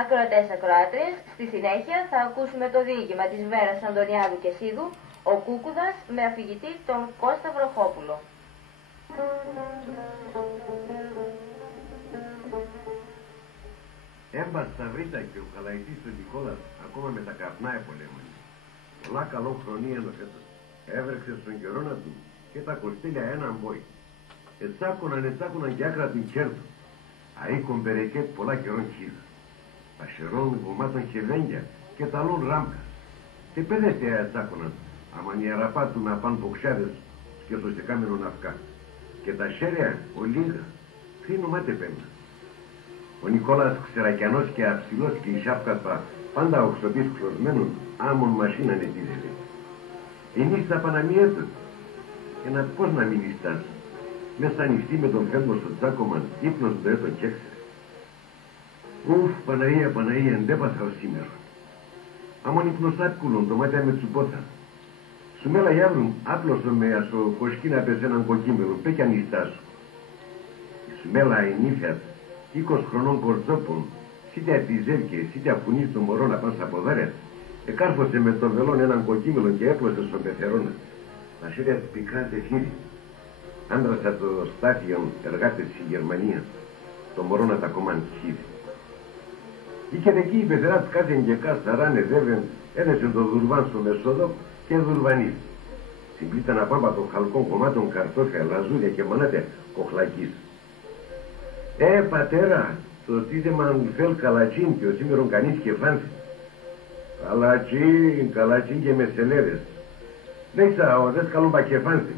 Ακροατές, ακροάτριες, στη συνέχεια θα ακούσουμε το διήγημα της Βέρας Αντωνιάδου και Σίδου, ο Κούκουδας, με αφηγητή τον Κώστα Βροχόπουλο. Έμπα στα Βρίτα και ο Καλαϊτής του Νικόλας ακόμα με τα καπνά επολέμανε. Πολλά καλό χρονία ενωθέτως. Έβρεξε στον καιρόνα του και τα κοστέλια έναν μπόι. Ετσάκωναν και άκρα την κέρδο. Αίκον περεκέτ πολλά καιρόν χίδα. Πασερών γομάτων χεβένια και ταλών ράμπκα. Και παιδέστε ετσάκωναν, άμα νιεραπά του να πάν ποξάδες και στο στεκάμενο ναυκά. Και τα σέρια, ο λίγα, φύνου μάτε πέμνα. Ο Νικόλας ξερακιανός και αψηλός και η σάπκατα πάντα οξωτής ξωσμένων άμον μασίνα νετίζεται. Ενείς τα Παναμιέτου και να πώς να μην ιστάς. Μέσα ανοιχτή με τον φέρμο στο τσάκωμαν, ύπνος το έτο κι έξερε. Ουφ, Παναία, εντέπαθα ως σήμερα. Άμον υπνοσάκουλον το μάτια με τσουπόθα. Σου μέλα γιάβρουν, άπλωσο με ασο κοσκίνα πες έναν κοκκίμελο, πέ κι ανιστάσου. Σου μέλα ενήθιας, 20 χρονών κορτσόπων, σίτε επιζέρκε, σίτε αφουνείς το μωρό να πας από δάρες, εκάρφωσε με το βελόν έναν κοκκίμελο και έπλωσε στον πεθερόνα. Τα σέρια πικρά ζεφύρι. Άντρασα το στάθιον εργάτες στη Γερμανία, το μωρό να τα κομμάν χίδι. Είχε εκεί η πεθεράς κάθεν και κάσταράνε δεύεν, έδεσεν το δουρβάν στο μεσόδο και δουρβανί. Συμπλήταν απάμπα των χαλκών κομμάτων καρτόφια, λαζούρια και μανάτε κοχλακής. Πατέρα, το τίδεμαν φέλ καλατσίν και ο σήμερον κανείς και φάνθη. Καλατσίν και μεσελέδες. Δέξα ο δέσκαλον πακεφάνθη.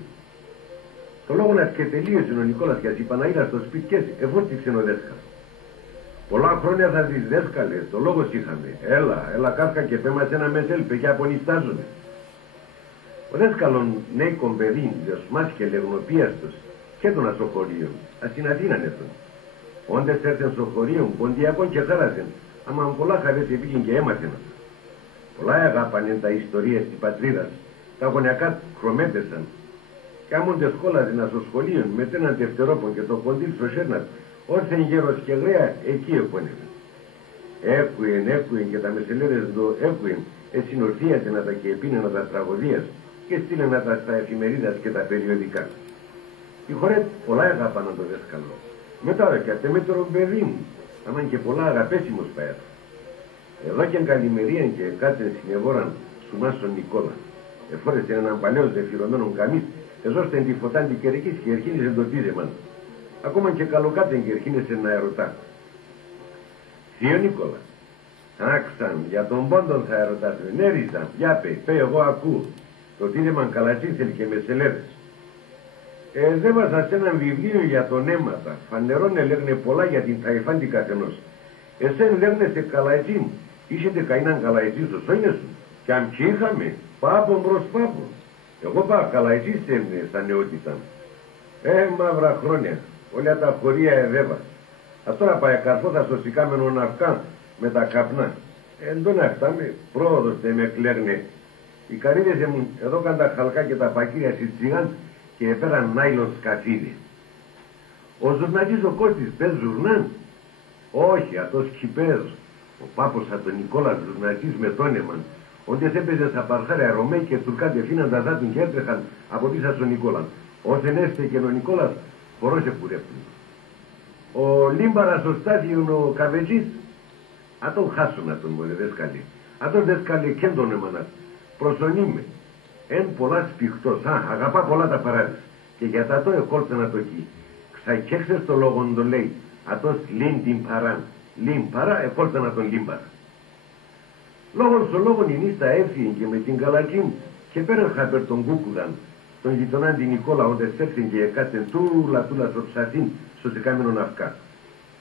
Το λόγο να σκετελείωσε ο Νικόλας και η Παναήλα στο σπίτι και εφόρτιξε ο δέσκαλο. Πολλά χρόνια θα δεις δέσκαλε, το λόγος είχαμε. Έλα κάρκα και πέμας ένα μεσέλπε και απονιστάζομαι. Ο δέσκαλον νέικον παιδί, διοσμάς και λεγνοπίαστος και των ασοχωρίων, ας την Αθήνα νεύτον. Όντες έρθεν στο χωρίον, ποντιακόν και χάρασεν, άμα πολλά χαρές επήγην και έμαθεν. Πολλά αγάπανεν τα ιστορίες της πατρίδας, τα γωνιακά χρωμέτεσαν. Κι άμονται σχόλαζεν στο σχολείο, μετέναν τευτερόπον και το κοντήλ στο σέρνατ, όρθεν γέρος και γραία, εκεί επώνευε. Έκουεν και τα μεσελέδες το έκουεν, εσυνορθίαζεν να τα και επίνενα τα τραγωδίας και στείλαινα τα στα εφημερίδας και τα περιοδικά. Οι χωρέτ πολλά αγάπαναν το δέσκαλο. Μετά και ατέμετρον παιδί μου, άμαν και πολλά αγαπέσιμος παέρ. Εδώ και καλημερίαν και κάτσεν συνεβόραν σου μάσον Νικόλα. Εφόρεσε έναν παλαιό ζεφυρωμένον καμίς, εζώστεν τη φωτάν τη κερκής και ερχίνησε το τίζεμαν. Ακόμα και καλοκάτεν και ερχίνησε να ερωτά. Θείο Νικόλα, άξαν, για τον πόντον θα ερωτάσαι, ναι ρίσα, για πέ, εγώ ακούω. Το τίζεμαν καλατσίθελ και μεσελέδες. Δέβαζα σε έναν βιβλίο για τον αίματα. Φανερών έλεγνε πολλά για την ταϊφάντη καθενός. Εσέν λέγνε σε καλαϊτζίν. Είσετε καΐναν καλαϊτζίν στο σόνια σου. Κι αν κι είχαμε, πάπον προς πάπον. Εγώ πάω καλαϊτζίν στα νεότητα. Μαύρα χρόνια. Όλα τα χωρία εδέβα. Ας τώρα πάει καρφώθα στο σικάμενο ναυκά με τα καπνά. Εντόν αυτάμε, πρόοδος τε με κλέρνε. Οι καρύδες μου εδώ καν τα χαλκά και τα πακύρια στις τσιγάν και πέραν νάιλον σκαφίδι. Ο ζουρνατής ο Κώστης πες ζουρνάν. Όχι, αυτός κυπέζος. Ο πάπος από τον Νικόλα ζουρνατής με τόνεμαν. Όντες έπαιζε στα παρχάρια Ρωμαίοι και Τουρκάτε φύναν τα δάτουν και έτρεχαν από πίσω στον Νικόλα. Όσεν έστε και ο Νικόλας χωρίς επουρέπτουν. Ο Λίμπαρας ο Στάθιον ο Καβετζής, τον χάσουνα τον μωρέ δέσκαλε. Αυτός δέσκαλε και τον έμανας. Προσωνήμε. Εν πολλά σπιχτός, αγαπά πολλά τα παράδεις. Και για τα το εκόλτσα να το εκεί. Ξακέξες το λόγον το λέει. Ατός λίν την παράν. Λίν παρά εκόλτσα να τον λίμπαρα. Λόγον στο λόγον η νύστα έφυγε και με την καλακίν και πέραν χάπερ τον Κούκουδαν. Τον γειτονάν την Νικόλα όντες έρθεν και εκάτσεν τούλα στο ψαθήν στο σεκάμενο ναυκά.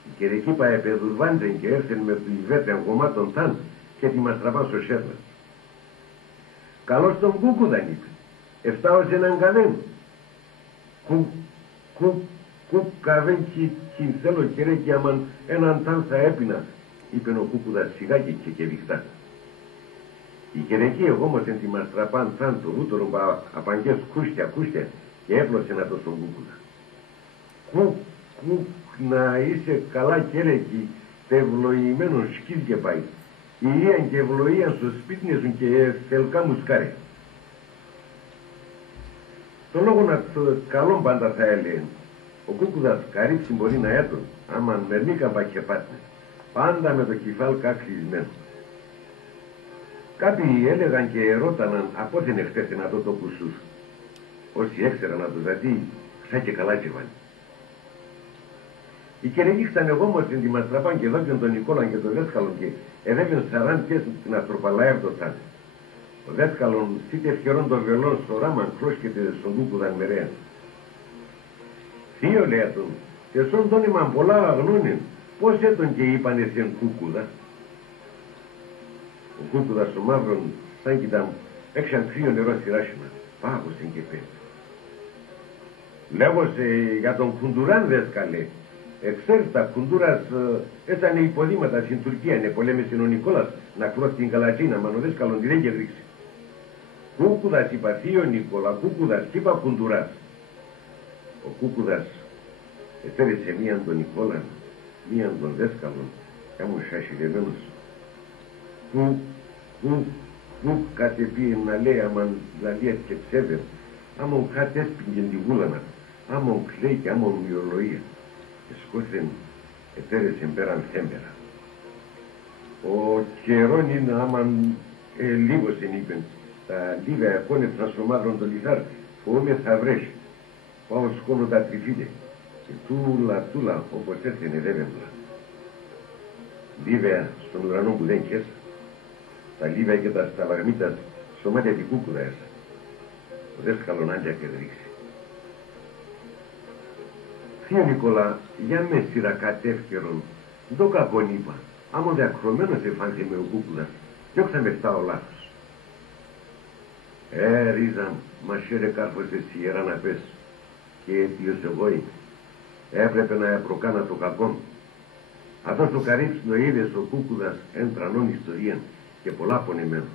Η κερεκή παεπεδουρβάντεν και έρθεν με πληβέτεν γομάτων ταν και τη μαστραπάν στο σέρνα. Καλώς τον Κούκουδαν είπε. Εφτάω σε έναν καβέν. Καβέν κι θέλω κερέ κι αμαν έναν ταν θα έπινα, είπε ο Κούκουδας σιγά και βηχτά. Η κερεκή εγώ όμως εν τη μαστραπάν ταν το ρούτορο απαγγές κούστια και έπλωσε να το στον Κούκουδα. Να είσαι καλά κερεκή τευλοημένον σκύς και πάει. Ηλίαν και ευλοίαν στο σπίτι σου και θελκά μου σκάρε. Το λόγο να το καλό πάντα θα έλεγε. Ο Κούκουδας καρύψη μπορεί να έτουν, άμα μερνίκα μπακεφάτνε, πάντα με το κεφάλι κακλεισμένο. Κάποιοι έλεγαν και ερώταναν απόθεν εχθές να το κουσούς. Όσοι έξεραν να το δατεί, σαν και καλά τζεβάνι. Οι κερεγίχταν εγώ όμως την Μαστραπάν και δόκιον τον Νικόλαν και τον δέσκαλον και εδέβιον 40 και την Αστροπαλαεύδοταν. Ο δέσκαλον σήτε ευχερών των βελών στο ράμαν κλώσκεται στον Κούκουδαν μερέαν. Θείο λέει τον, και σον τον ημαν πολλά αγνώνην, πώς έτον και είπαν εσέν Κούκουδα. Ο Κούκουδας ο μαύρον, σαν κοιτάμ, έξαν κρύο νερό στη ράσιμα, πάγωσεν και πέφτει. Λέγωσε για τον Κουντουράν δέσκαλε, ξέρεις τα Κουντούρας έσανε υποδήματα στην Τουρκία, πολέμησε ο Νικόλας να κλώσει την Καλατζίνα, μα ο δέσκαλον τη δεν κερδίξει. Κούκουδας είπα θείο Νικόλα, Κούκουδας κι είπα Κουντουράς. Ο Κούκουδας έφερεσε μίαν τον Νικόλα, μίαν τον δέσκαλον, κάμουν σασιρεμένος. Που κατεπεί να λέει αμαν λαλίας και ψεύδε, άμον κάτι έσπιγγεν τη βούλανα, άμον κλαίει και άμον μυολογία. Σκόσεν ετέρεσεν πέραν θέμερα. Ο καιρόν είναι άμαν λίγωσεν είπεν, τα λίγα επώνεψαν στο μαύρον το λιθάρ, φοβούμαι θα βρέσει. Πάω σκόλω τα τριφίδε και τούλα όπως έρθενε ρεύεντρα. Λίβαια στον ουρανό που δεν κέσα, τα λίβαια και τα σταβαρμίτας στο μάτια τη Κούκουδα έσα. Ο δέσκαλον άντια και δρίξει. Θείο Νικόλα, για με σειρά κατεύκαιρον, το κακόν είπα, άμον διακρομένος εφάνθη με ο Κούκουδας, διώξα με φτάω λάθος. Ρίζα, μα σέρε κάρφος εσύ ιερά να πες, και αιτίος εγώ είμαι. Έπρεπε να προκάνα το κακόν. Αυτό το καρύψινο είδες ο Κούκουδας εν τρανών ιστορίαν και πολλά πονεμένων.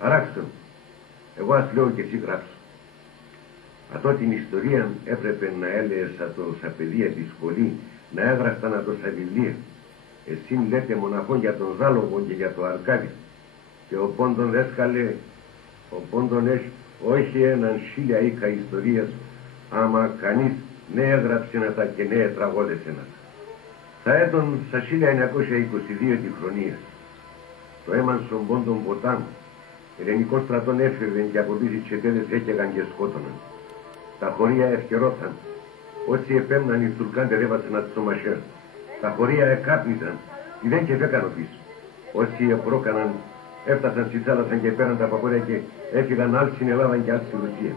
Αράξτε, εγώ ας λέω και εσύ γράψω. Αυτό την ιστορία έπρεπε να έλεγες στα παιδεία τη σχολή, να έγραφταν το στα βιβλία. Εσύ λέτε μοναχόν για τον Ζάλογο και για το Αρκάδι. Και ο πόντον δέσκαλε, ο πόντον έχει όχι έναν 1000 οίκα ιστορίας, άμα κανείς ναι έγραψε να τα και ναι τραγώδεσε να τα. Θα έτον στα 1922 τη χρονία. Το έμαν στον πόντον Ποτάμ, ελληνικό στρατόν έφερδεν και από πίσω τσετέδες έκαιγαν και σκότωναν. Τα χωρία ευκαιρώθαν. Όσοι επέμναν οι Τουρκάν τερέβασαν να το μασέρ. Τα χωρία εκάπνιζαν, οι δεν και φέκανο πίσω. Όσοι επρόκαναν, έφτασαν στη θάλασσα και πέραν τα παπόδια και έφυγαν άλλοι στην Ελλάδα και άλλοι στη Ρωσία.